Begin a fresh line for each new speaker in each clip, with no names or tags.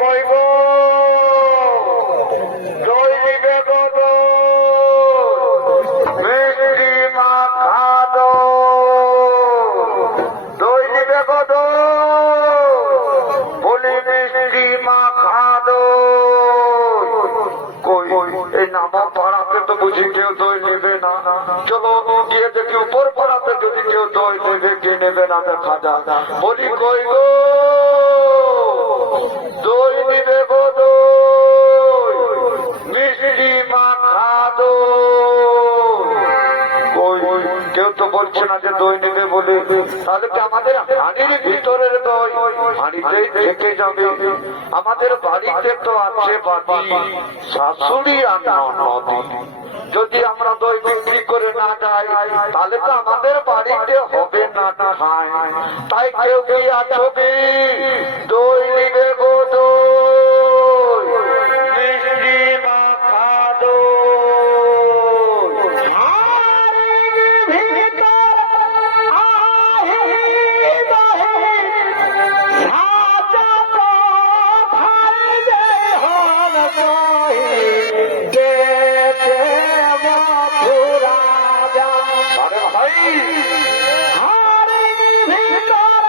কইব? গো দই, মিষ্টি মাখা গো দই, বলি মিষ্টি মাখা। কই এই নামা পাড়াতে তো বুঝি কেউ দই নেবে না। চলো গিয়ে দেখি উপর পাড়াতে যদি কেউ দই নেবে কে নেবে না দেখা যাক। বলি কই গো দই নিবে গো দই মিষ্টি মাখা কেউ তো বলছে না যে দই নেবে বলে। তাহলে কি আমাদের হাড়ির ভিতরের দই হাড়িতেই থেকে যাবে? আমাদের বাড়িতে তো আছে বাড়ি শাশুড়ি আর নদী যদি আমরা দই বিক্রি করে না যাই তাহলে তো আমাদের বাড়িতে হবে না খায়। তাই কেউ কি আছো কি দই নিবে গো দই هاڻي چار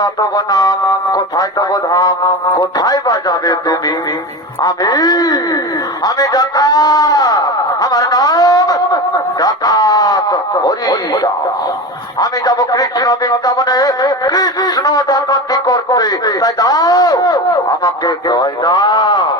বা তব নাম কোথায় তব ধাম কোথায় বা যাবে তুমি? আমি আমি জাকাত, আমার নাম আমি যাব কৃষ্ণ বৃন্দাবনে, কৃষ্ণ ডাকাতি কর করে তাই দাও, আমাকে জয় দাও।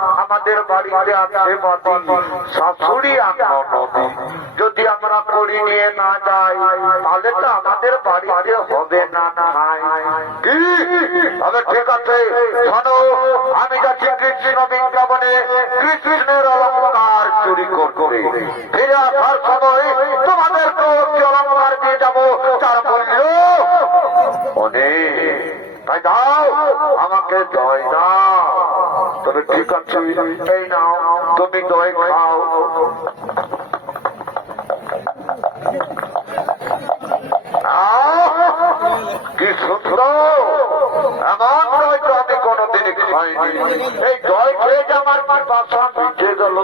আমাদের বাড়িতে আছে বাতি শাশুড়ি নদী। যদি আমরা করি নিয়ে না যাই, তাহলে তো আমাদের বাড়িতে হবে না ঠিক আছে আমি যাচ্ছি কৃষ্ণ বিজ্ঞাপনে কৃষ্ণের অলঙ্কার চুরি করে ফিরে আসার সময় তোমাদেরকে একটি অলঙ্কার দিয়ে যাব তার মূল্য অনেক তাই দাও আমাকে দয় দাও তবে ঠিক আছে, এই নাও, তুমি দয় খাও। কি সুন্দর। এমন দয় তো আমি কোনোদিন খাইনি। এই দয় খেয়ে আমার বাসা গেল।